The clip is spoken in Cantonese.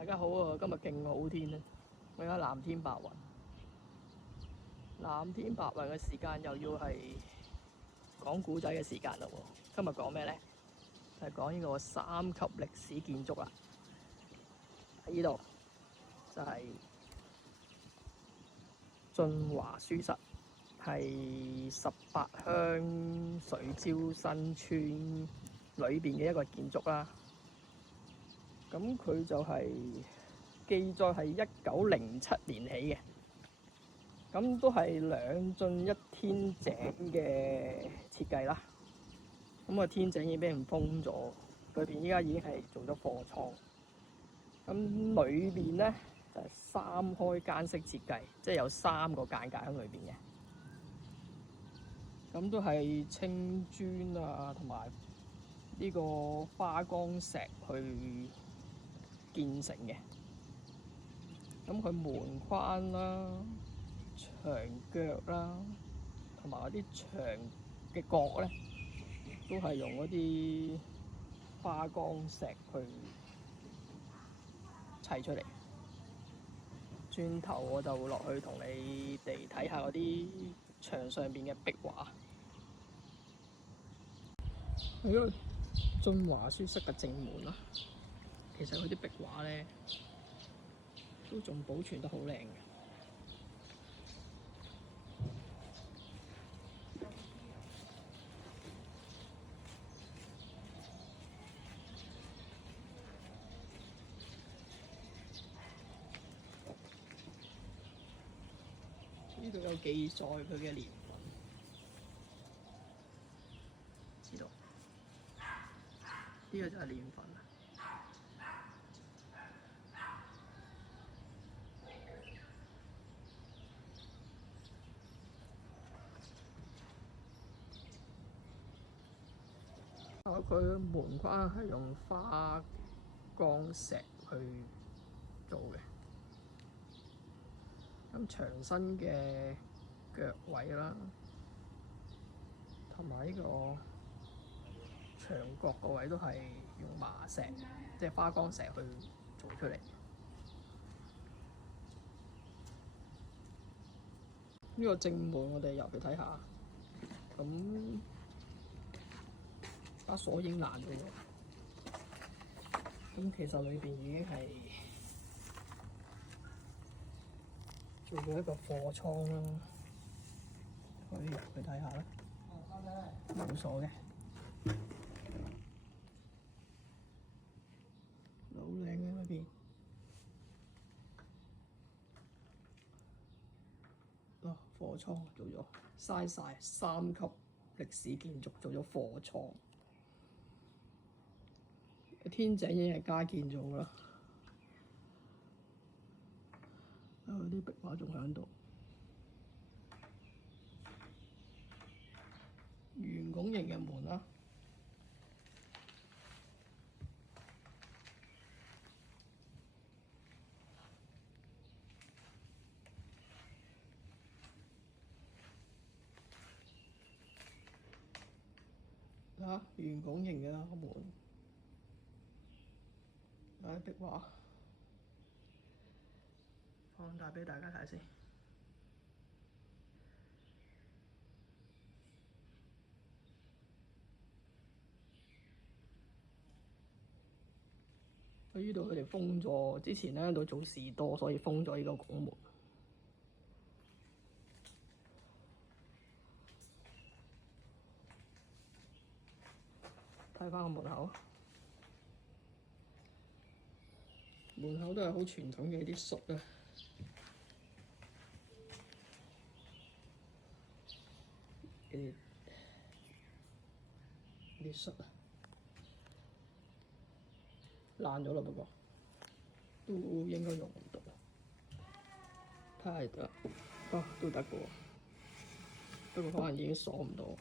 大家好啊！今日勁好天啊！我而家藍天白雲，藍天白雲嘅時間又要係講古仔嘅時間啦喎！今日講咩咧？係講呢個3級歷史建築啦。喺呢度就係進華書室，係18鄉水蕉新村裏邊嘅一個建築啦。咁佢就係記載係1907年起嘅，咁都係兩進一天井嘅設計啦。咁個天井已經俾人封咗，裏邊依家已經係做咗貨倉。咁裏邊咧就係3開間式設計，即係有3個間隔喺裏邊嘅。咁都係青磚啊，同埋呢個花崗石去建成嘅。咁佢門框啦、牆腳啦，同埋嗰啲牆嘅角咧，都係用嗰啲花崗石去砌出嚟。轉頭我就落去同你哋睇下嗰啲牆上邊嘅壁畫。喺嗰個進華書室嘅正門啦，其實佢啲壁畫咧都仲保存得好靚嘅。呢度有記載佢嘅年份，知道呢個就係年份啦。佢門框係用花崗石去做嘅，咁牆身嘅腳位啦，同埋呢個牆角個位都係用麻石，即係花崗石去做出嚟。呢個正門我哋入去睇下，咁把鎖已經爛咗喎。咁其實裏邊已經係做咗一個貨倉啦，可以入去睇下啦。冇鎖嘅，好靚嘅嗰邊。貨倉做咗嘥晒，3級歷史建築做咗貨倉。天井已經係加建咗啦，啲壁畫仲喺度。圓拱形嘅門啦，圓拱形嘅門，啲壁畫放大俾大家睇先。喺呢度佢哋封咗，之前咧喺度做士多，所以封咗呢個拱門。睇翻個門口，門口都係好傳統嘅啲粟啊，啲粟啊，爛咗啦，不過都應該用唔到。睇下得，都得嘅喎，不過可能已經鎖唔到。